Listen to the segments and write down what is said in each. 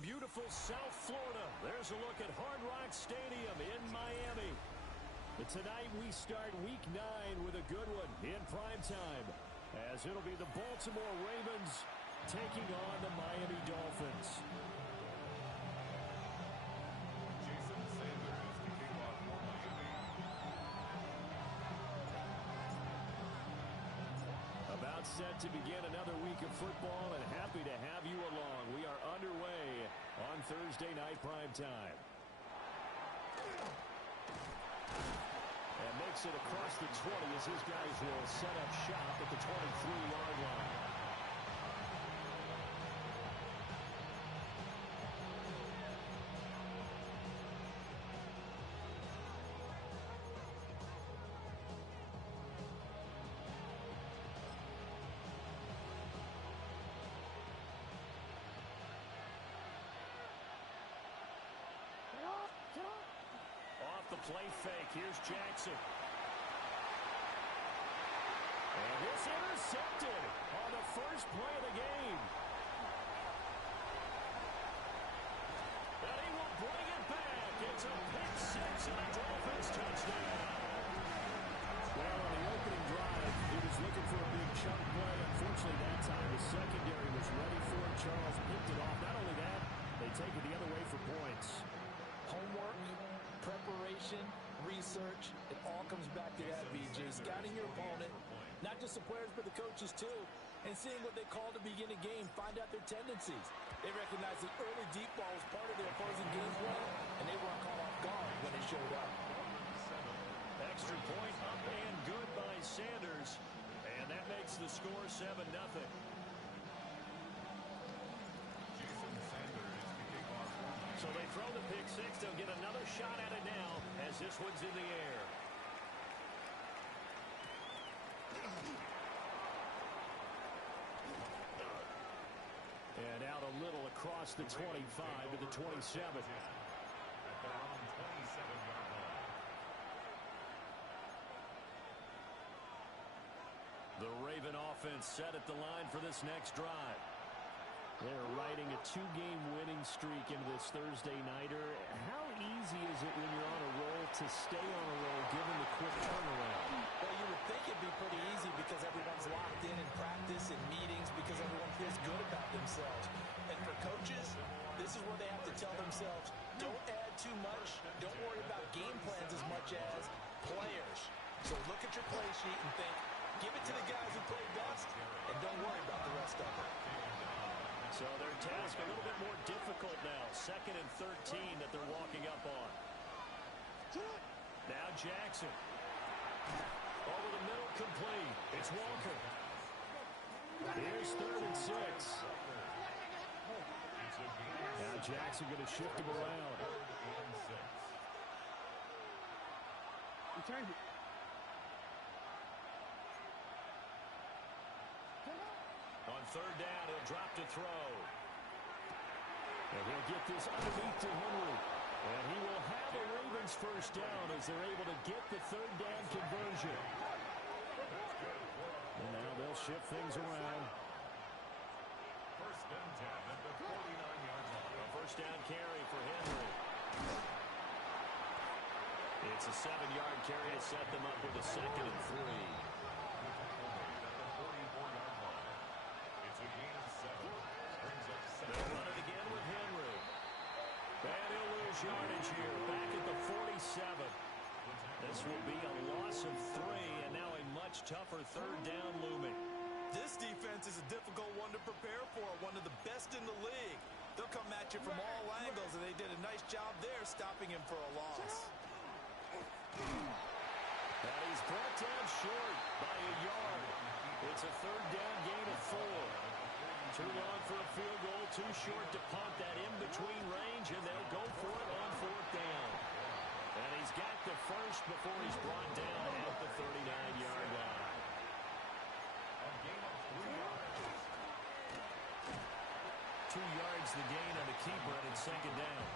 from beautiful South Florida, there's a look at Hard Rock Stadium in Miami. But tonight we start Week 9 with a good one in prime time, as it'll be the Baltimore Ravens taking on the Miami Dolphins. About set to begin another week of football, and happy to have you along. We are underway on Thursday night primetime. And makes it across the 20 as his guys will set up shop at the 23-yard line. Off the play fake, here's Jackson. And it's intercepted on the first play of the game. And he will bring it back. It's a pick six and a Dolphins touchdown. Well, on the opening drive, he was looking for a big chunk play. Unfortunately, that time the secondary was ready for it. Charles picked it off. Not only that, they take it the other way for points. Homework, preparation, research, it all comes back to that, BJ. Scouting your opponent, not just the players but the coaches too, and seeing what they call to begin a game, find out their tendencies. They recognize the early deep ball was part of their opposing game plan, and they weren't caught off guard when it showed up. Extra point up and good by Sanders, and that makes the score 7-0. So they throw the pick six. They'll get another shot at it now as this one's in the air. And out a little across the 25 to the 27. The Raven offense set at the line for this next drive. They're riding a two-game winning streak into this Thursday nighter. How easy is it when you're on a roll to stay on a roll given the quick turnaround? Well, you would think it'd be pretty easy because everyone's locked in practice and meetings because everyone feels good about themselves. And for coaches, this is where they have to tell themselves, don't add too much, don't worry about game plans as much as players. So look at your play sheet and think, give it to the guys who play best, and don't worry about the rest of it. So their task a little bit more difficult now. 2nd and 13 that they're walking up on. Now Jackson. Over the middle, complete. It's Walker. Here's 3rd and 6. Now Jackson going to shift him around. Return it. On 3rd down, he'll drop to throw. And he'll get this underneath to Henry. And he will have a Ravens first down as they're able to get the 3rd down conversion. And now they'll shift things around. 1st and 10 at the 49-yard line. A first down carry for Henry. It's a 7-yard carry to set them up with a 2nd and 3. They'll run it again with Henry. And he'll lose yardage here. Back at the 47. This will be a loss of 3, and now a much tougher 3rd down looming. This defense is a difficult one to prepare for, one of the best in the league. They'll come at you from all angles, and they did a nice job there stopping him for a loss. And he's brought down short by a yard. It's a 3rd down gain of 4. Too long for a field goal, too short to punt that in-between range, and they'll go for it on 4th down. And he's got the first before he's brought down at the 39-yard line. A gain of 3 yards. 2 yards the gain on the keeper, and it's 2nd down.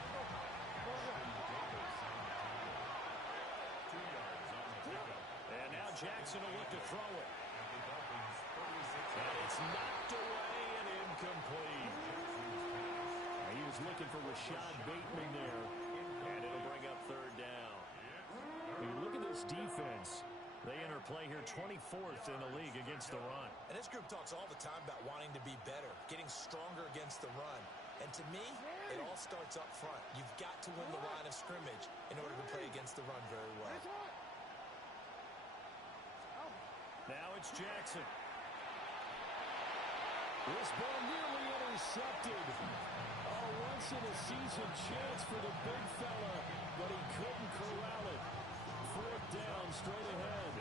2 yards on the pickup. And now Jackson will look to throw it. And it's knocked away and incomplete. He was was looking for Rashad Bateman there. And it'll bring up third down. When you look at this defense, they enter play here 24th in the league against the run. And this group talks all the time about wanting to be better, getting stronger against the run. And to me, it all starts up front. You've got to win the line of scrimmage in order to play against the run very well. Now it's Jackson. This ball nearly intercepted. A once-in-a-season chance for the big fella, but he couldn't corral it. Fourth down, straight ahead.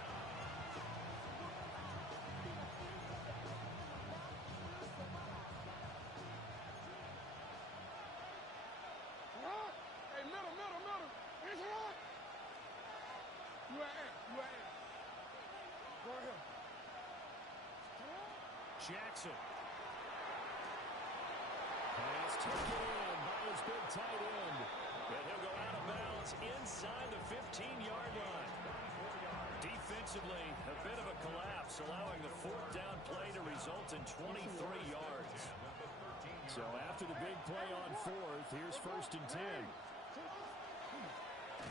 Hey, middle. Here's a lot. You at. Go ahead. Jackson. Pass taken in by his big tight end. And he'll go out of bounds inside the 15-yard line. Defensively, a bit of a collapse, allowing the fourth down play to result in 23 yards. So after the big play on fourth, here's 1st and 10.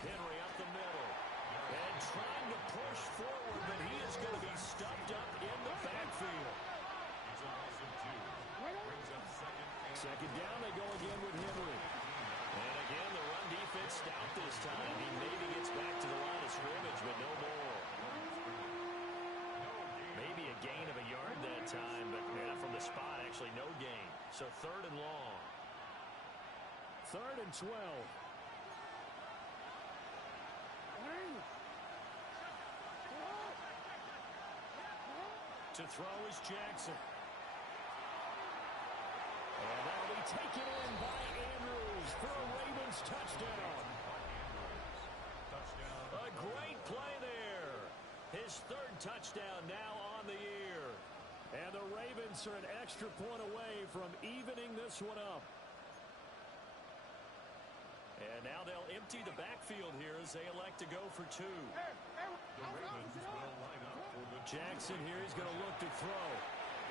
Henry up the middle. And trying to push forward, but he is going to be stuffed up in the backfield. Second down, they go again with Henry. And again, the run defense stout this time. He maybe gets back to the line of scrimmage, but no more. Maybe a gain of a yard that time, but from the spot, actually no gain. So 3rd and long. 3rd and 12. To throw is Jackson. And that'll be taken in by Andrews for a Ravens touchdown. A great play there. His 3rd touchdown now on the year. And the Ravens are an extra point away from evening this one up. And now they'll empty the backfield here as they elect to go for 2. Jackson here, he's going to look to throw.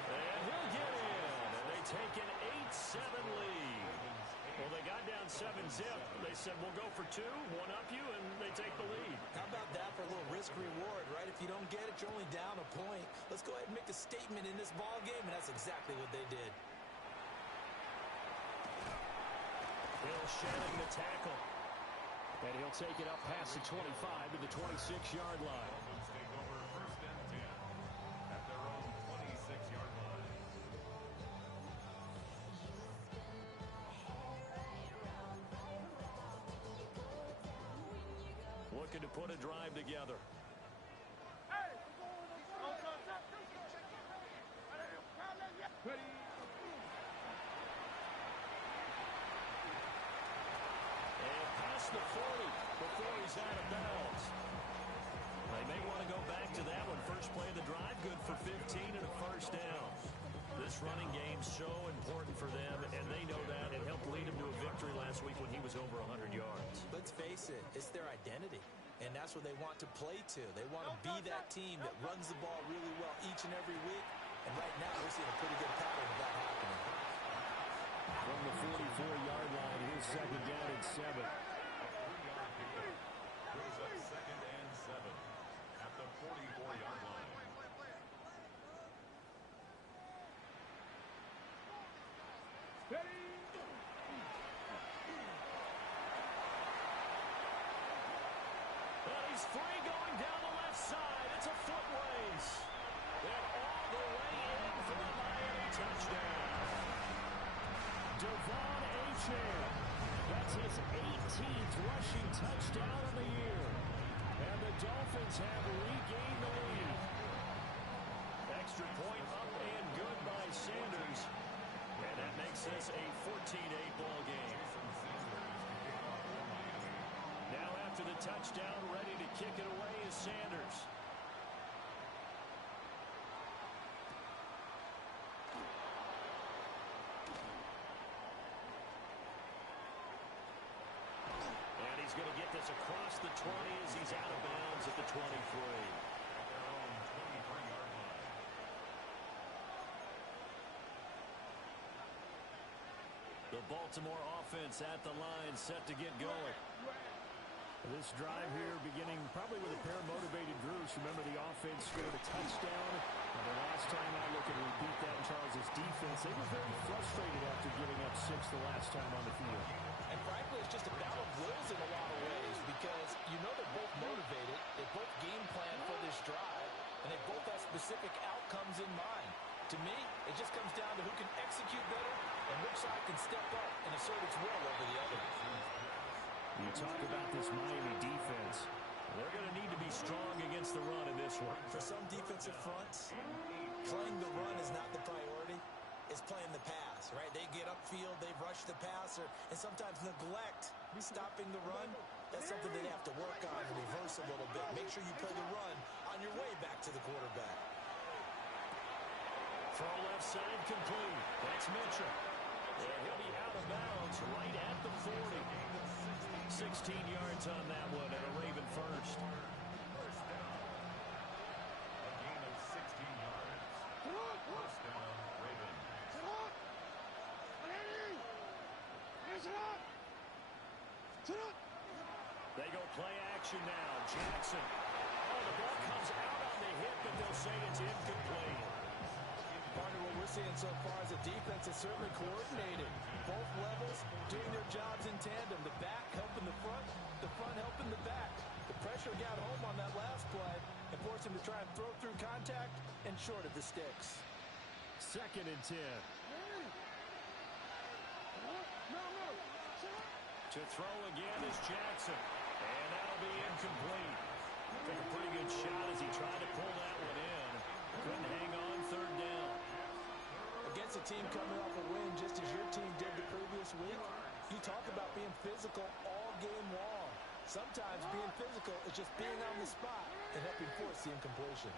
And he'll get in. And they take an 8-7 lead. Well, they got down 7-zip. They said, we'll go for 2, one up you, and they take the lead. How about that for a little risk-reward, right? If you don't get it, you're only down a point. Let's go ahead and make a statement in this ball game, and that's exactly what they did. Bill shedding the tackle. And he'll take it up past the 25 to the 26-yard line. Take over 1st and 10 at their own 26-yard line. Looking to put a drive together. And past the 40 before he's out of bounds. They may want to go back to that one. First play of the drive, good for 15 and a 1st down. This running game's so important for them, and they know that. It helped lead them to a victory last week when he was over 100 yards. Let's face it, it's their identity, and that's what they want to play to. They want to be that team that runs the ball really well each and every week, and right now we're seeing a pretty good pattern of that happening. From the 44-yard line, here's 2nd down and 7. Brings up 2nd and 7 at the 44-yard line. And he's free going down the left side. It's a foot race. And all the way in for the Miami touchdown. Devon Achane. That's his 18th rushing touchdown of the year. And the Dolphins have regained the lead. Extra point up and good by Sanders. And that makes this a 14-8 ball game. Now after the touchdown, ready to kick it away is Sanders. And he's going to get this across the 20 as he's out of bounds at the 23. Their own 23-yard line. The The Baltimore offense at the line, set to get going. This drive here beginning probably with a pair of motivated groups. Remember, the offense scored a touchdown. And the last time I look and repeat that in Charles' defense, they were very frustrated after giving up 6 the last time on the field. And frankly, it's just a battle of wills in a lot of ways because you know they're both motivated. They both game plan for this drive, and they both have specific outcomes in mind. To me, it just comes down to who can execute better and which side can step up and assert its will over the other. You talk about this Miami defense. They're going to need to be strong against the run in this one. For some defensive fronts, playing the run is not the priority. It's playing the pass, right? They get upfield, they rush the passer, and sometimes neglect stopping the run. That's something they have to work on and reverse a little bit. Make sure you play the run on your way back to the quarterback. Throw left side complete. That's Mitchell. And he'll be out of bounds right at the 40. 16 yards on that one and a Raven first. First down. A gain of 16 yards. First down, Ravens. They go play action now. Jackson. Oh, the ball comes out on the hip, but they'll say it's incomplete. Partner, what we're seeing so far is a defense that's certainly coordinated. Both levels doing their jobs in tandem. The back helping the front helping the back. The pressure got home on that last play and forced him to try and throw through contact and short of the sticks. 2nd and 10. To throw again is Jackson. And that'll be incomplete. Took a pretty good shot as he tried to pull that one in. Couldn't hang on 3rd down. Against a team coming off a win just as your team did the previous week, you talk about being physical all game long. Sometimes being physical is just being on the spot and helping force the incompletion.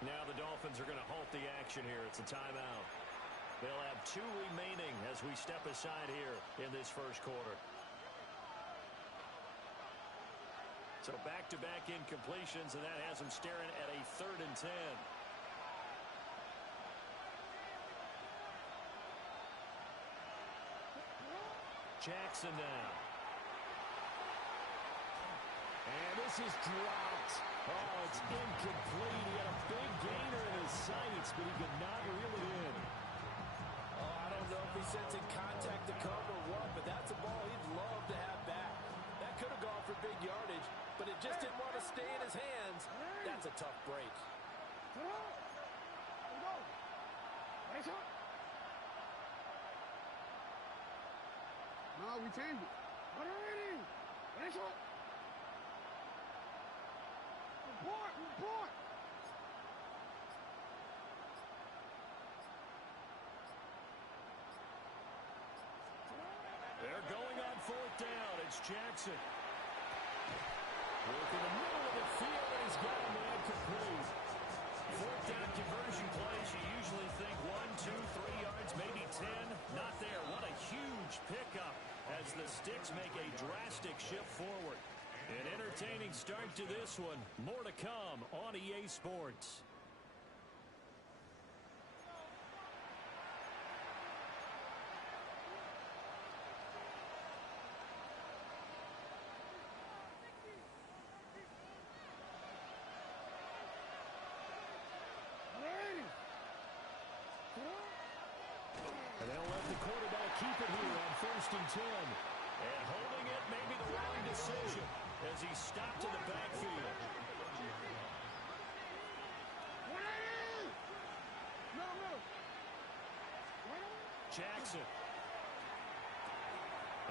Now the Dolphins are going to halt the action here. It's a timeout. They'll have 2 remaining as we step aside here in this first quarter. So back-to-back incompletions, and that has them staring at a 3rd and 10. Jackson now. And this is dropped. Oh, it's incomplete. He had a big gainer in his sights, but he could not reel it in. Oh, I don't know if he's sensing contact to cover or what, but that's a ball he'd love to have back. That could have gone for big yardage, but it just didn't want to stay in his hands. That's a tough break. No, we changed it. Report. They're going on 4th down. It's Jackson. Work in the middle of the field, and he's got a man complete. 4th down conversion plays, you usually think 1, 2, 3 yards, maybe 10. Not there. What a huge pickup as the Sticks make a drastic shift forward. An entertaining start to this one. More to come on EA Sports. And they'll let the quarterback keep it here on 1st and 10. And holding it may be the wrong decision as he stopped in the backfield. Jackson.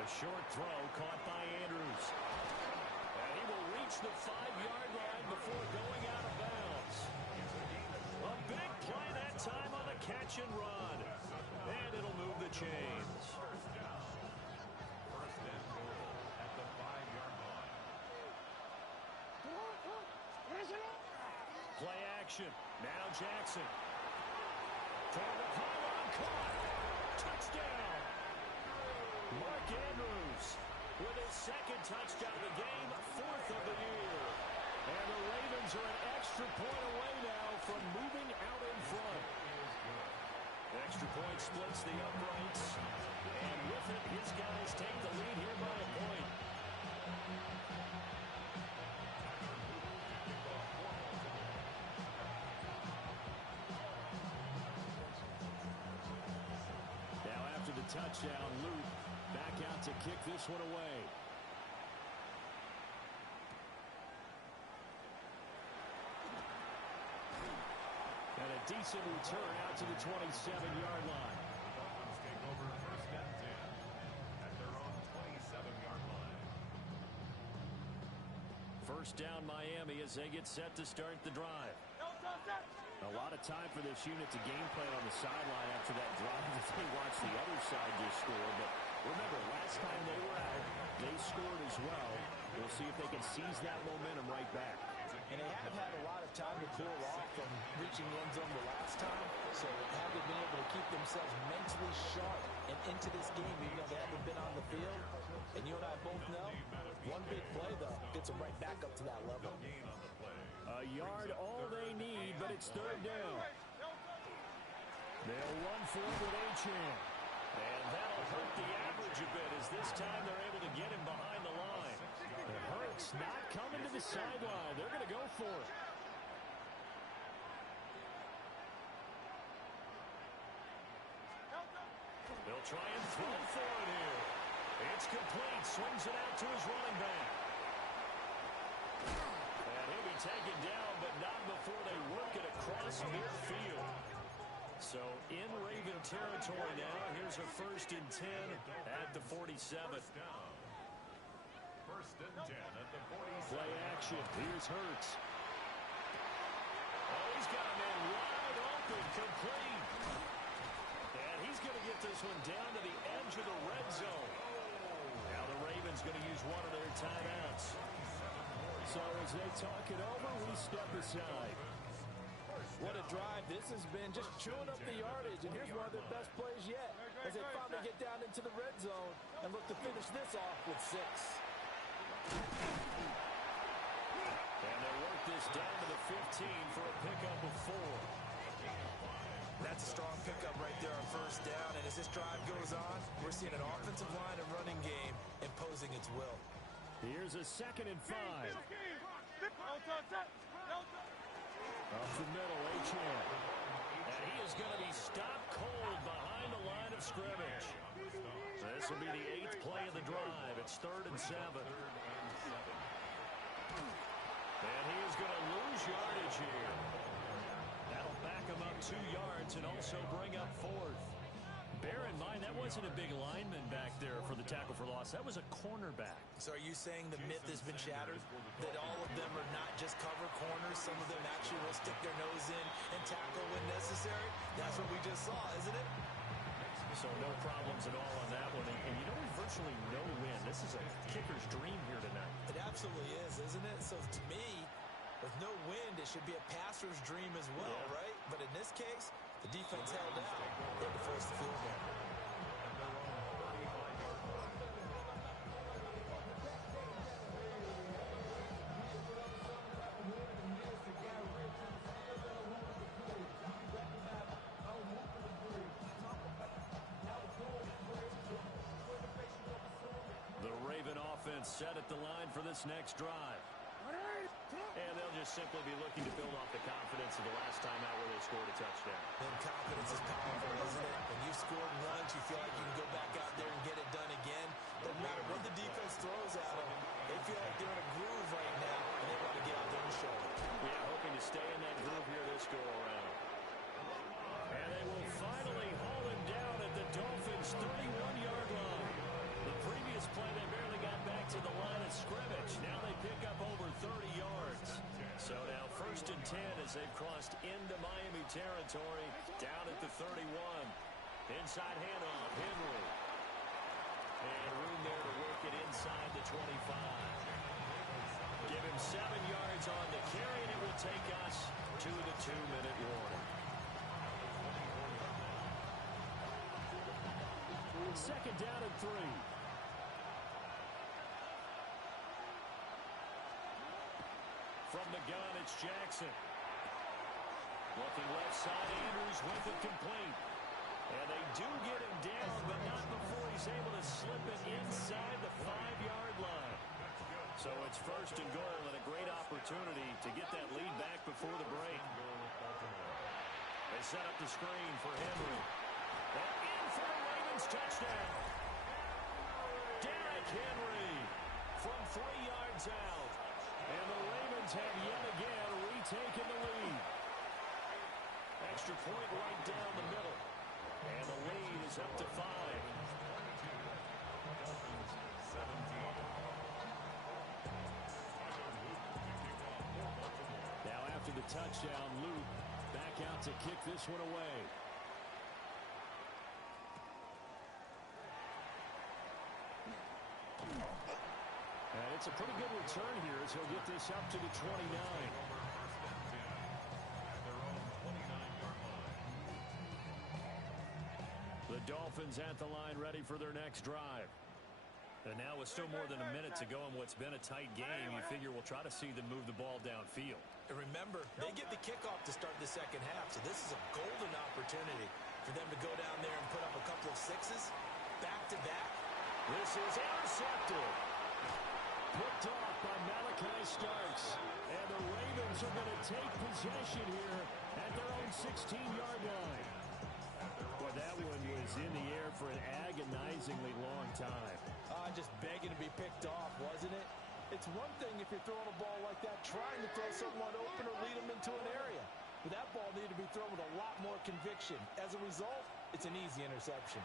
A short throw caught by Andrews. And he will reach the 5-yard line before going out of bounds. A big play that time on a catch and run. And it'll move the chains. First and goal at the 5-yard line. Play action. Now Jackson. Toward the pylon, caught. Touchdown. Mark Andrews with his 2nd touchdown of the game, 4th of the year. And the Ravens are an extra point away now from moving out in front. Extra point splits the uprights. And with it, his guys take the lead here by a point. Now after the touchdown, Luke back out to kick this one away. And a decent return out to the 27-yard line. Dolphins take over first and 10 at their own 27-yard line. First down Miami as they get set to start the drive. A lot of time for this unit to game plan on the sideline after that drive as they watch the other side just score. But remember, last time they were out, they scored as well. We'll see if they can seize that momentum right back. And they have had a lot of time to cool off from reaching the end zone the last time. So have they been able to keep themselves mentally sharp and into this game, even though they haven't been on the field? And you and I both know, one big play, though, gets them right back up to that level. A yard all they need, but it's third down. They'll run for it with Achane. And that'll hurt the average a bit as this time they're able to get him behind the line. It hurts not coming to the sideline. They're going to go for it. They'll try and throw for it here. It's complete. Swings it out to his running back. And he'll be taken down, but not before they work it across midfield. So in Raven territory now. Here's a 1st and 10 at the 47. First and 10 at the 47. Play action. Here's Hurts. Oh, he's got a man wide open, complete. And he's going to get this one down to the edge of the red zone. Now the Ravens going to use one of their timeouts. So as they talk it over, we step aside. What a drive. This has been just chewing up the yardage, and here's one of their best plays yet as they finally get down into the red zone and look to finish this off with 6. And they work this down to the 15 for a pickup of 4. That's a strong pickup right there on first down, and as this drive goes on, we're seeing an offensive line and running game imposing its will. Here's a 2nd and 5. Up the middle, Achane. And he is going to be stopped cold behind the line of scrimmage. This will be the 8th play of the drive. It's 3rd and 7. And he is going to lose yardage here. That'll back him up 2 yards and also bring up 4th. Bear in mind, that wasn't a big lineman back there for the tackle for loss. That was a cornerback. So are you saying the myth has been shattered? That all of them are not just cover corners? Some of them actually will stick their nose in and tackle when necessary? That's what we just saw, isn't it? So no problems at all on that one. And you know, there's virtually no wind. This is a kicker's dream here tonight. It absolutely is, isn't it? So to me, with no wind, it should be a passer's dream as well, right? But in this case, the defense held out. They had to force the field goal. The Raven offense set at the line for this next drive. And they'll just simply be looking to build off the confidence of the last time out where they scored a touchdown. And confidence is powerful, isn't it? When you've scored once, you feel like you can go back out there and get it done again. Doesn't matter what the defense throws at them. They feel like they're in a groove right now, and they want to get out there and show it. Yeah, hoping to stay in that groove here this go-around. And they will finally haul him down at the Dolphins' 31-yard line. The previous play, they barely got back to the line of scrimmage. Now they pick up over 30 yards. So now 1st and 10 as they've crossed into Miami territory, down at the 31. Inside handoff, Henry. And room there to work it inside the 25. Give him 7 yards on the carry, and it will take us to the 2-minute warning. 2nd down and 3. From the gun, it's Jackson. Looking left side, Andrews with it complete. And they do get him down, but not before he's able to slip it inside the 5-yard line. So it's first and goal and a great opportunity to get that lead back before the break. They set up the screen for Henry. And in for a Ravens touchdown. Derrick Henry from 3 yards out. And the Ravens have yet again retaken the lead. Extra point right down the middle. And the lead is up to 5. Now after the touchdown, Luke back out to kick this one away. And it's a pretty good return here as he'll get this up to the 29. The Dolphins at the line ready for their next drive. And now with still more than a minute to go in what's been a tight game, you figure we'll try to see them move the ball downfield. And remember, they get the kickoff to start the second half, so this is a golden opportunity for them to go down there and put up a couple of sixes back-to-back. This is intercepted. Picked off by Malachi Starks. And the Ravens are going to take possession here at their own 16-yard line. Well, that one was in the air for an agonizingly long time. Just begging to be picked off, wasn't it? It's one thing if you're throwing a ball like that, trying to throw someone open or lead them into an area. But that ball needed to be thrown with a lot more conviction. As a result, it's an easy interception.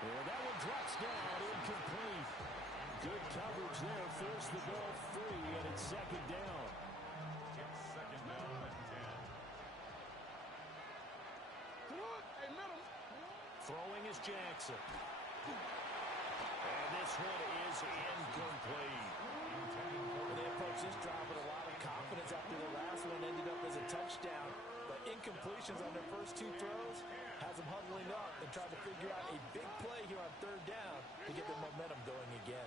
Well, that one drops down, incomplete. Good coverage there, forced the ball free, and it's second down. Second down and 10. Throwing is Jackson. And this one is incomplete. Well, they approached this drive with a lot of confidence after the last one ended up as a touchdown. But incompletions on their first 2 throws has them huddling up and trying to figure out a big play here on third down to get their momentum going again.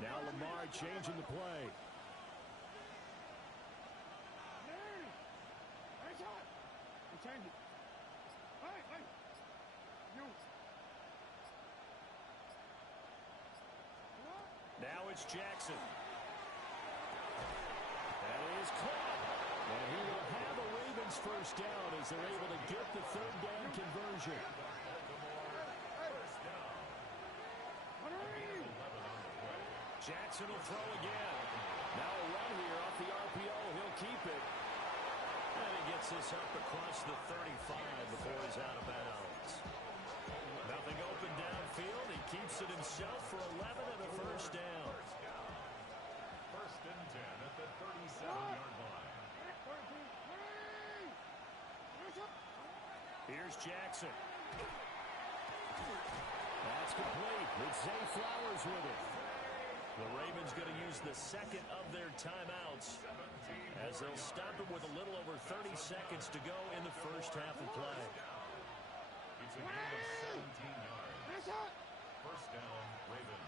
Now Lamar changing the play. Now it's Jackson. That is caught. And he will have a Ravens first down as they're able to get the third down conversion. Jackson will throw again. Now a run here off the RPO. He'll keep it. And he gets this up across the 35 before he's out of bounds. Nothing open downfield. He keeps it himself for 11 and a first down. First and 10 at the 37-yard line. Here's Jackson. That's complete. It's Zay Flowers with it. The Ravens going to use the second of their timeouts as they'll stop it with a little over 30 seconds to go in the first half of play. It's a gain of 17 yards. First down, Ravens.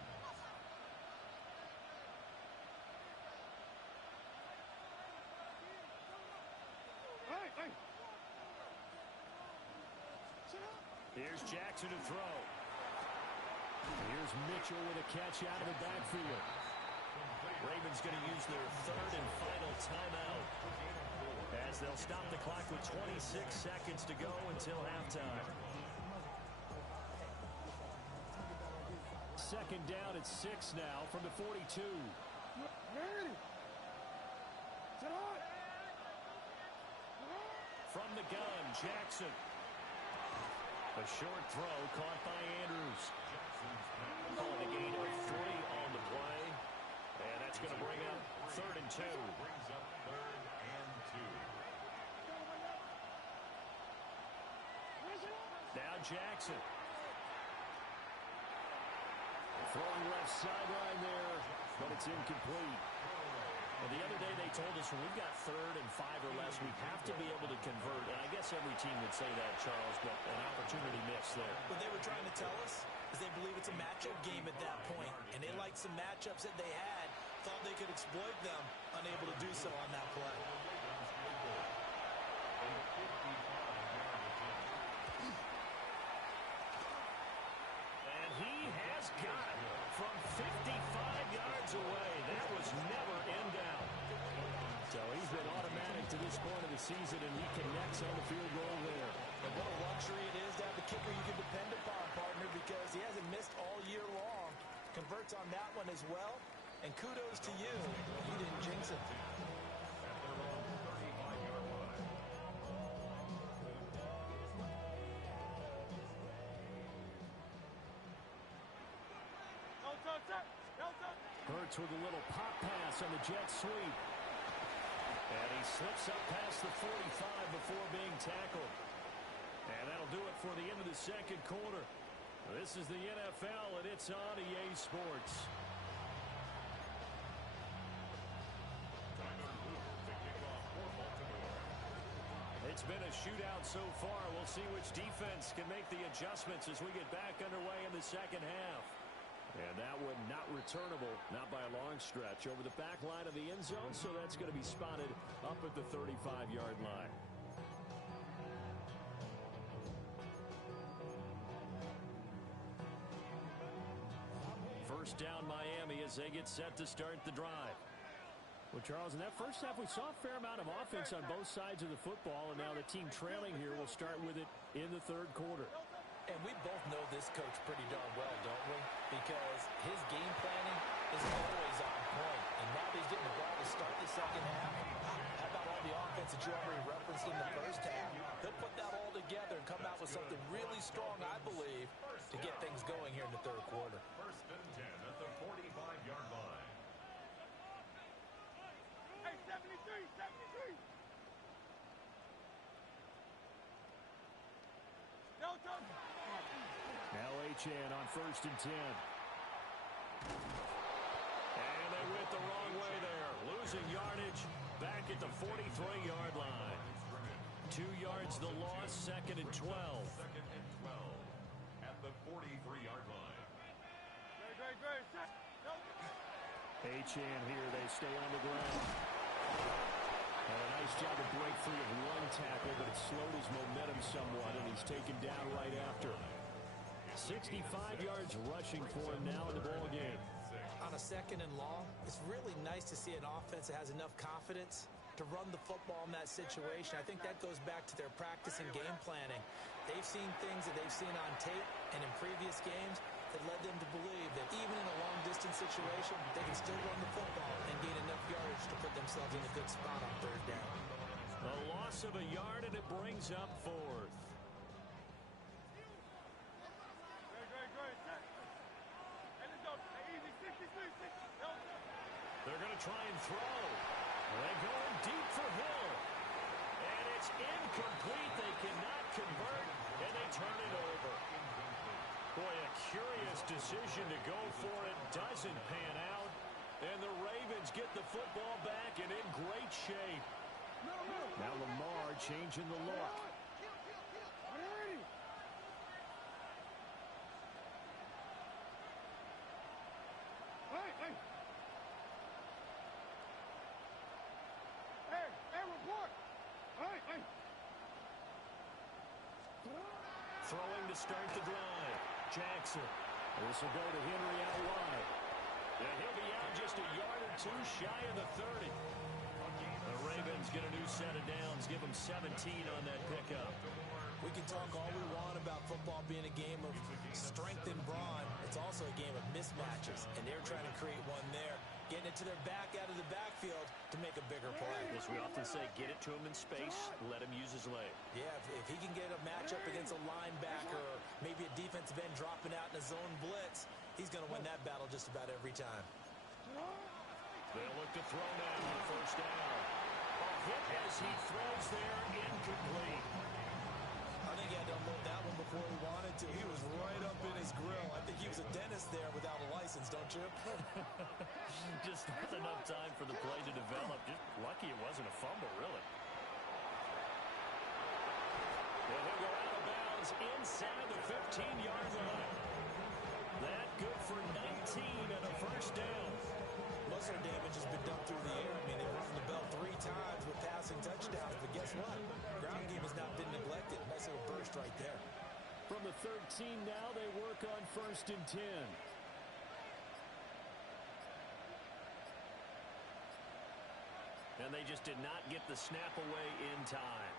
Here's Jackson to throw. Here's Mitchell with a catch out of the backfield. Ravens going to use their third and final timeout as they'll stop the clock with 26 seconds to go until halftime. Second down at 6 now from the 42. From the gun, Jackson. A short throw caught by Andrews. Calling a gain of 3 on the play. And that's going to bring up third and 2. Brings up third and 2. Now Jackson. Throwing left sideline there, but it's incomplete. Well, the other day they told us when we've got 3rd and 5 or less, we have to be able to convert. And I guess every team would say that, Charles, but an opportunity missed there. What they were trying to tell us is they believe it's a matchup game at that point, and they liked some matchups that they had, thought they could exploit them, unable to do so on that play. And he has got it from 55 yards away. That was never in doubt. So he's been automatic to this point of the season, and he connects on the field goal there. And what a luxury it is to have a kicker you can depend upon, partner, because he hasn't missed all year long. Converts on that one as well. And kudos to you. You didn't jinx it. Hurts with a little pop pass on the jet sweep. And he slips up past the 45 before being tackled. And that'll do it for the end of the second quarter. This is the NFL, and it's on EA Sports. It's been a shootout so far. We'll see which defense can make the adjustments as we get back underway in the second half. And that one not returnable, not by a long stretch, over the back line of the end zone, so that's going to be spotted up at the 35-yard line. First down Miami as they get set to start the drive. Well, Charles, in that first half, we saw a fair amount of offense on both sides of the football, and now the team trailing here will start with it in the third quarter. And we both know this coach pretty darn well, don't we? Because his game planning is always on point. And now he's getting the ball to start the second half. How about all the offense that you already referenced in the first half? He'll put that all together and come out with something really strong, I believe, to get things going here in the third quarter. First and 10 at the 45-yard line. Hey, 73. Now Achane on first and 10. And they went the wrong way there. Losing yardage back at the 43-yard line. 2 yards the loss, second and 12. Second and 12 at the 43-yard line. Achane here, they stay on the ground. And a nice job to break free of one tackle, but it slowed his momentum somewhat, and he's taken down right after. 65 yards rushing for him now in the ball game. On a second and long, it's really nice to see an offense that has enough confidence to run the football in that situation. I think that goes back to their practice and game planning. They've seen things that they've seen on tape and in previous games that led them to believe that even in a long-distance situation, they can still run the football and gain enough yardage to put themselves in a good spot on third down. A loss of a yard, and it brings up fourth. They're going to try and throw. They're going deep for Hill. And it's incomplete. They cannot convert, and they turn it over. Boy, a curious decision to go for it. Doesn't pan out. And the Ravens get the football back and in great shape. Now Lamar changing the look. Throwing to start the drive. Jackson. This will go to Henry out wide. And he'll be out just a yard or two shy of the 30. The Ravens get a new set of downs. Give them 17 on that pickup. We can talk all we want about football being a game of strength and brawn. It's also a game of mismatches, and they're trying to create one there. Getting it to their back out of the backfield to make a bigger play. As we often say, get it to him in space, let him use his leg. Yeah, if he can get a matchup against a linebacker or maybe a defensive end dropping out in a zone blitz, he's going to win that battle just about every time. They'll look to throw now on first down. A hit as he throws there, incomplete. I'll think he had to unload that one before he wanted to. He was right up in his grill. I think he was a dentist there without a license, don't you? Just not enough time for the play to develop. Just lucky it wasn't a fumble, really. And he'll go out of bounds inside the 15-yard line. That good for 19 and a first down. Most of their damage has been done through the air. I mean, they've rung the bell 3 times with passing touchdowns, but guess what? Ground game has not been neglected. Nice little burst right there. From the 13 now, they work on 1st and 10. And they just did not get the snap away in time.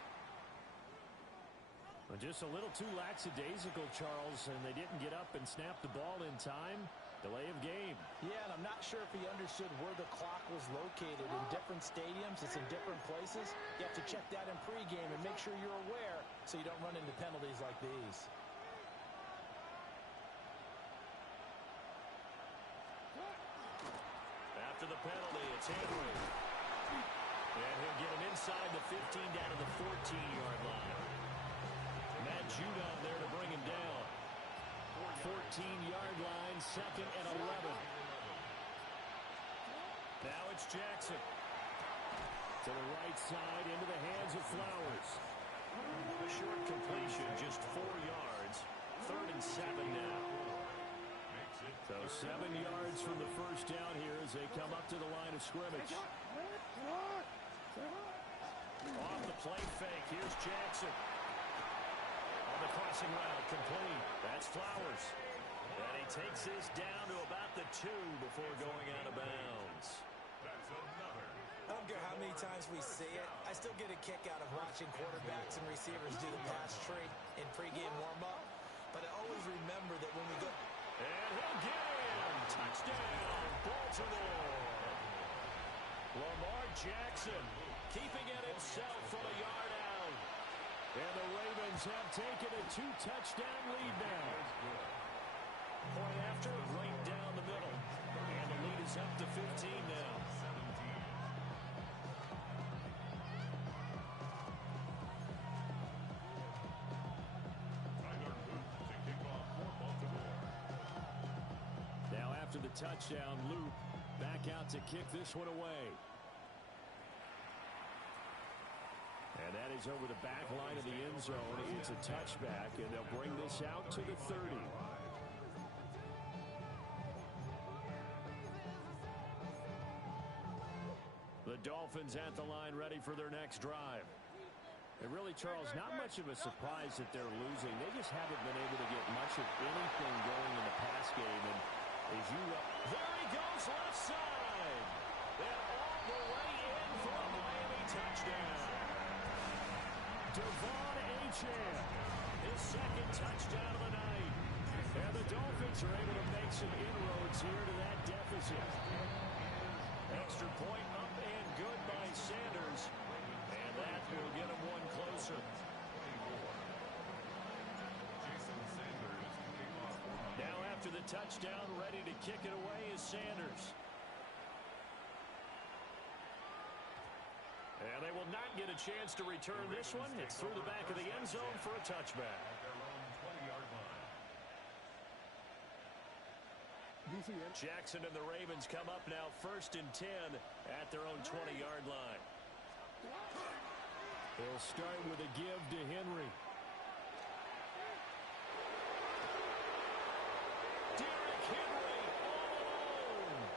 Well, just a little too lackadaisical, Charles, and they didn't get up and snap the ball in time. Delay of game. Yeah, and I'm not sure if he understood where the clock was located. In different stadiums, it's in different places. You have to check that in pregame and make sure you're aware so you don't run into penalties like these. After the penalty, it's Henry. And he'll get him inside the 15 down to the 14-yard line. Matt Judon there to bring him down. 14-yard line, 2nd and 11. Now it's Jackson. To the right side, into the hands of Flowers. A short completion, just 4 yards. 3rd and 7 now. So 7 yards from the first down here as they come up to the line of scrimmage. Off the play fake, here's Jackson. On the crossing route, complete. That's Flowers. And he takes this down to about the 2 before going out of bounds. I don't care how many times we see it. I still get a kick out of watching quarterbacks and receivers do the pass tree in pregame warm-up. But I always remember that when we go... And he'll get in. Touchdown, Baltimore. Lamar Jackson keeping it himself from a yard out. And the Ravens have taken a 2-touchdown lead now. Point after, right down the middle. And the lead is up to 15 now. Now after the touchdown, Luke back out to kick this one away. And that is over the back line of the end zone. It's a touchback, and they'll bring this out to the 30. The Dolphins at the line, ready for their next drive. And really, Charles, not much of a surprise that they're losing. They just haven't been able to get much of anything going in the pass game. And as you there he goes, left side. And all the way in for a Miami touchdown. Devon Achane, his 2nd touchdown of the night. And the Dolphins are able to make some inroads here to that deficit. Extra point up and good by Sanders. And that will get him one closer. Now after the touchdown, ready to kick it away is Sanders. And they will not get a chance to return this one. It's through the back of the end zone for a touchback. Jackson and the Ravens come up now 1st and 10 at their own 20-yard line. They'll start with a give to Henry. Derrick Henry all alone.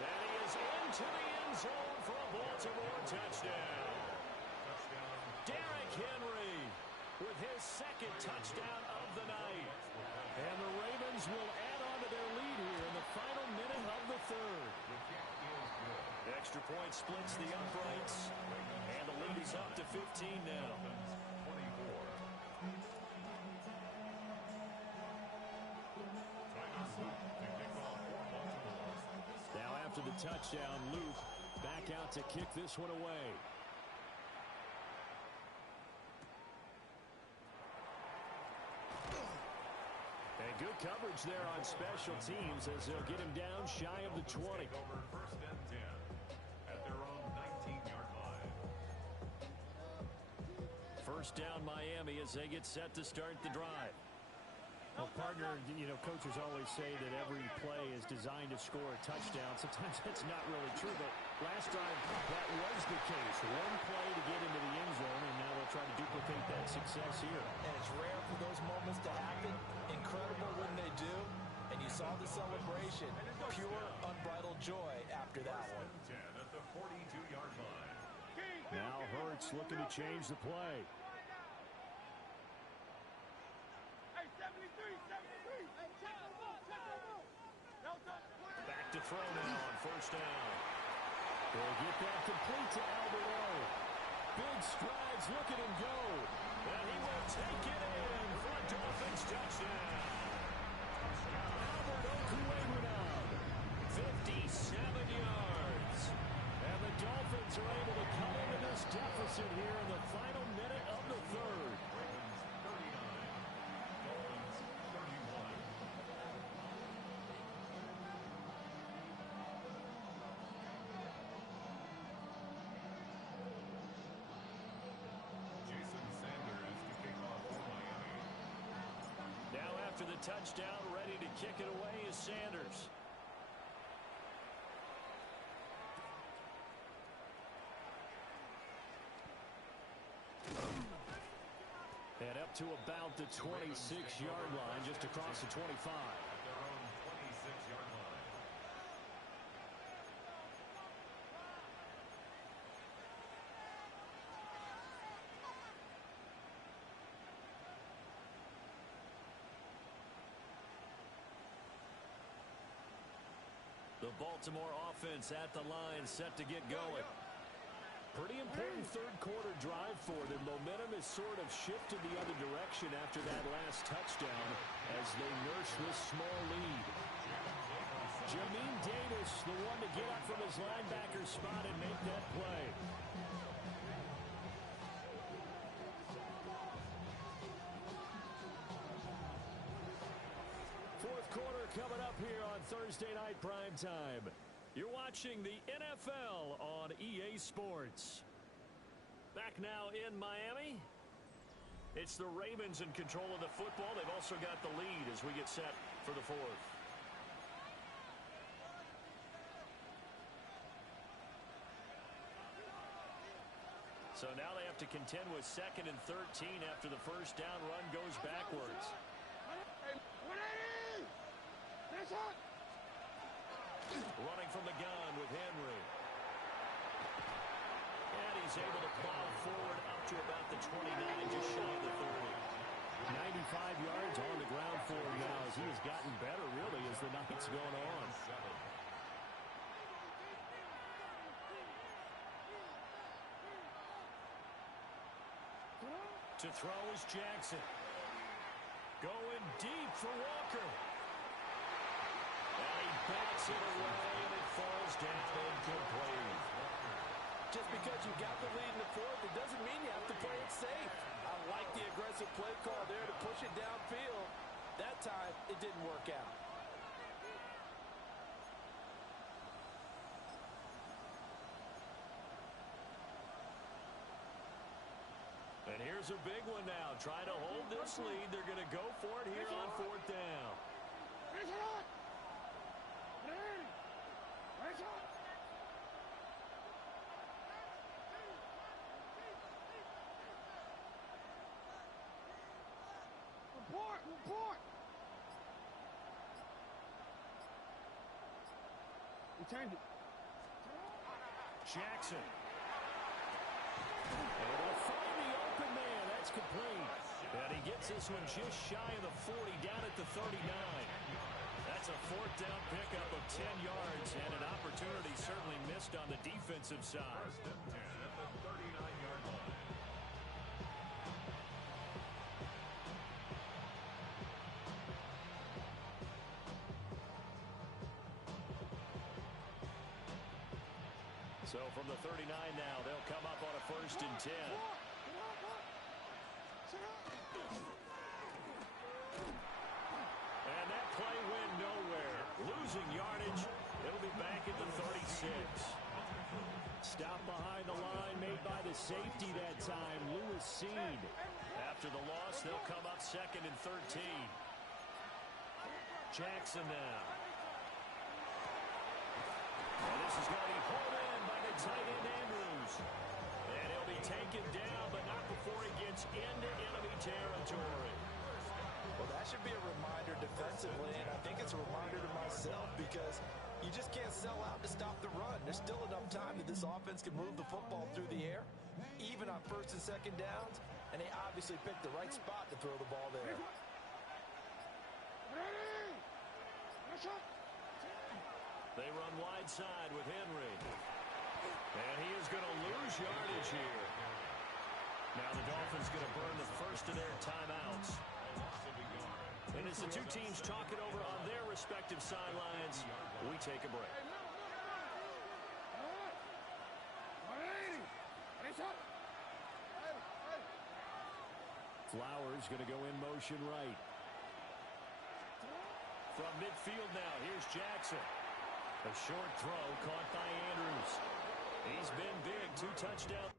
And he is into the end zone for a Baltimore touchdown. Derrick Henry with his 2nd touchdown of the night. And the Ravens will add on to their lead here in the final minute of the 3rd. Extra point splits the uprights. And the lead is up to 15 now. Now after the touchdown, Luke back out to kick this one away. And good coverage there on special teams as they'll get him down shy of the 20. Over 1st and 10 at their own 19-yard line. first down Miami as they get set to start the drive. Well, partner, coaches always say that every play is designed to score a touchdown. Sometimes that's not really true, but last drive that was the case. One play to get into the end zone, and now they'll try to duplicate that success here. And it's rare for those moments to happen. Incredible when they do. And you saw the celebration. Pure, unbridled joy after that one. 10 at the 42-yard line. Now Hurts looking to change the play. Hey, 73, 73. Hey, check the ball, check the ball. Back to throw now on first down. They'll get that complete to Alberto. Big strides, look at him go. And he will take it in for a Dolphins touchdown. Alberto Cueguinab, 57 yards. And the Dolphins are able to come into this deficit here in the final minute of the third. After the touchdown, ready to kick it away is Sanders. And up to about the 26-yard line, just across the 25. At their own 26-yard line. The Baltimore offense at the line, set to get going. Pretty important third-quarter drive for them. Momentum has sort of shifted the other direction after that last touchdown as they nurse this small lead. Jamin Davis, the one to get up from his linebacker spot and make that play. Fourth quarter coming up here on Thursday Night Primetime. You're watching the NFL on EA Sports. Back now in Miami. It's the Ravens in control of the football. They've also got the lead as we get set for the fourth. So now they have to contend with 2nd and 13 after the first down run goes backwards. Running from the gun with Henry. And he's able to plow forward up to about the 29, just shy of the 30. 95 yards on the ground for him now as he has gotten better, really, as the night's gone on. To throw is Jackson. Going deep for Walker. And he bats it away, and it falls down incomplete. Just because you got the lead in the fourth, it doesn't mean you have to play it safe. I like the aggressive play call there to push it downfield. That time, it didn't work out. And here's a big one now. Trying to hold this lead. They're going to go for it here on fourth down. Report! Returned it. Jackson. And he'll find the open man. That's complete. And he gets this one just shy of the 40, down at the 39. That's a fourth down pickup of 10 yards, and an opportunity certainly missed on the defensive side. First and 10 at the 39-yard line. So from the 39 now, they'll come up on a first and 10. And that play went nowhere. Losing yardage. It'll be back at the 36. Stop behind the line made by the the safety that time, Lewis Seed. After the loss, they'll come up 2nd and 13. Jackson now. And this is going to be pulled in by the tight end Andrews. And he'll be taken down, but not before he gets into enemy territory. Well, that should be a reminder defensively, and I think it's a reminder to myself because you just can't sell out to stop the run. There's still enough time that this offense can move the football through the air, even on 1st and 2nd downs, and they obviously picked the right spot to throw the ball there. They run wide side with Henry. And he is going to lose yardage here. Now the Dolphins going to burn the first of their timeouts. And as the two teams talk it over on their respective sidelines, we take a break. Flowers going to go in motion right. From midfield now, here's Jackson. A short throw caught by Andrews. He's been big, 2 touchdowns.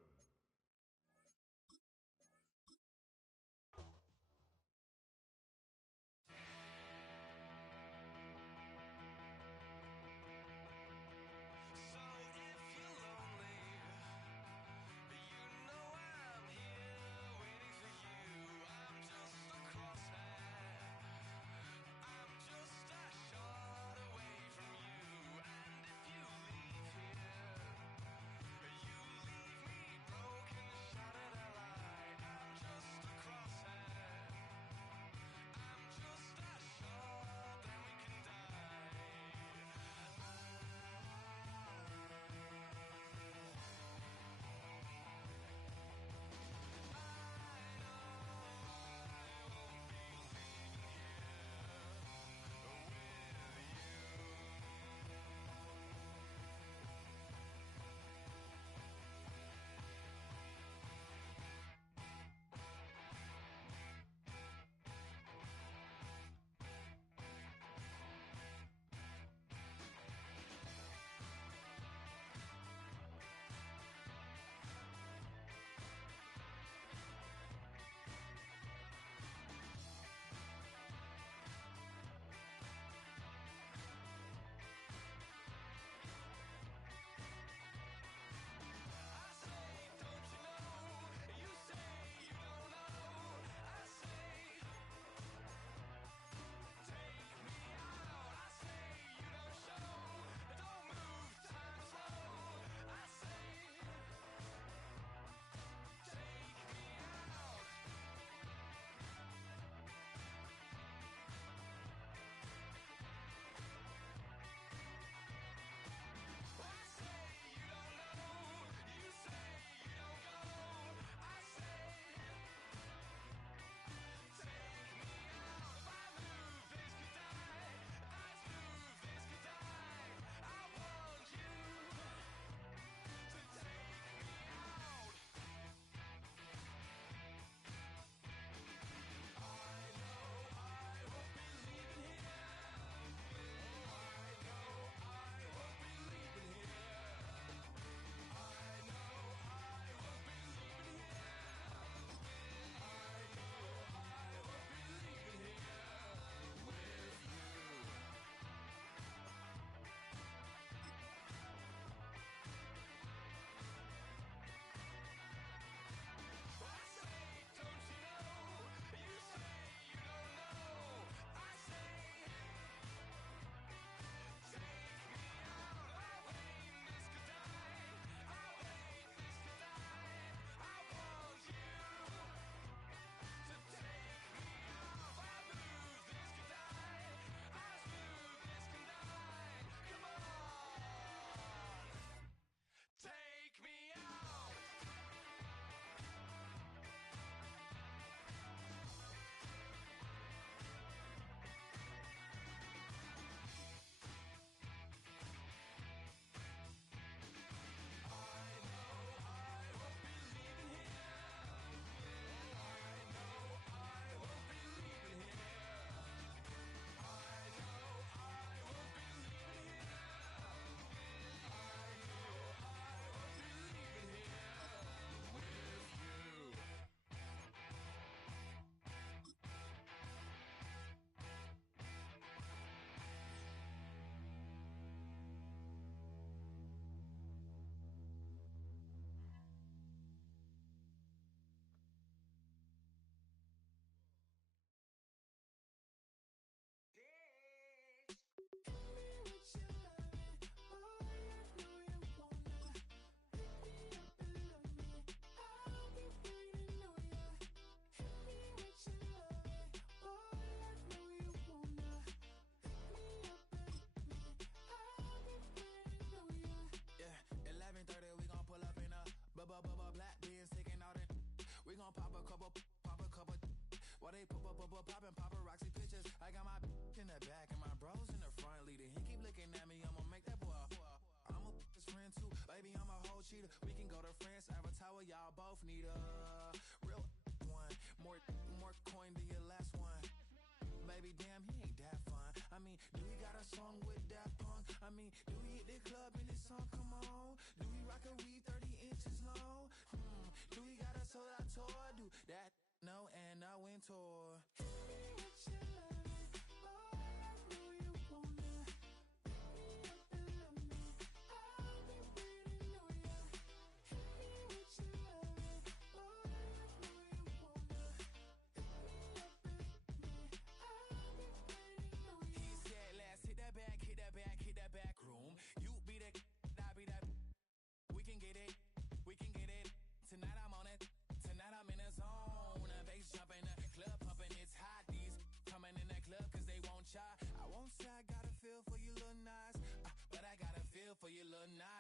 7:30, we gon' pull up in a black beans sticking out in. We gon' pop a couple. While they poppin' paparazzi pictures. I got my in the back and my bros in the front leading. He keep looking at me, I'ma make that boy. I'm a his friend too, baby, I'm a whole cheater. We can go to France, Avatar, y'all both need a real one. More coin than your last one. Baby, damn, he ain't that fun. I mean, do he got a song with that punk? I mean, do he hit the club in this song? Come on. Do he rock a weed 30 inches long? Do he got a sold out tour? Do that? No, and I went tour. Hit me with your love, boy, I know you wanna. Pick me up and love me. I'll be waiting on ya. Hit me with your love, boy, I know you wanna. Pick me up and love me. I'll be waiting on ya. He said, let's hit that back room. You be the, I be that. We can get it. Tonight I'm on it. Tonight I'm in a zone. Bass jumping, the club pumping, it's hot. These coming in the club cause they won't try. I won't say I got a feel for you little nice, but I got a feel for you little nice.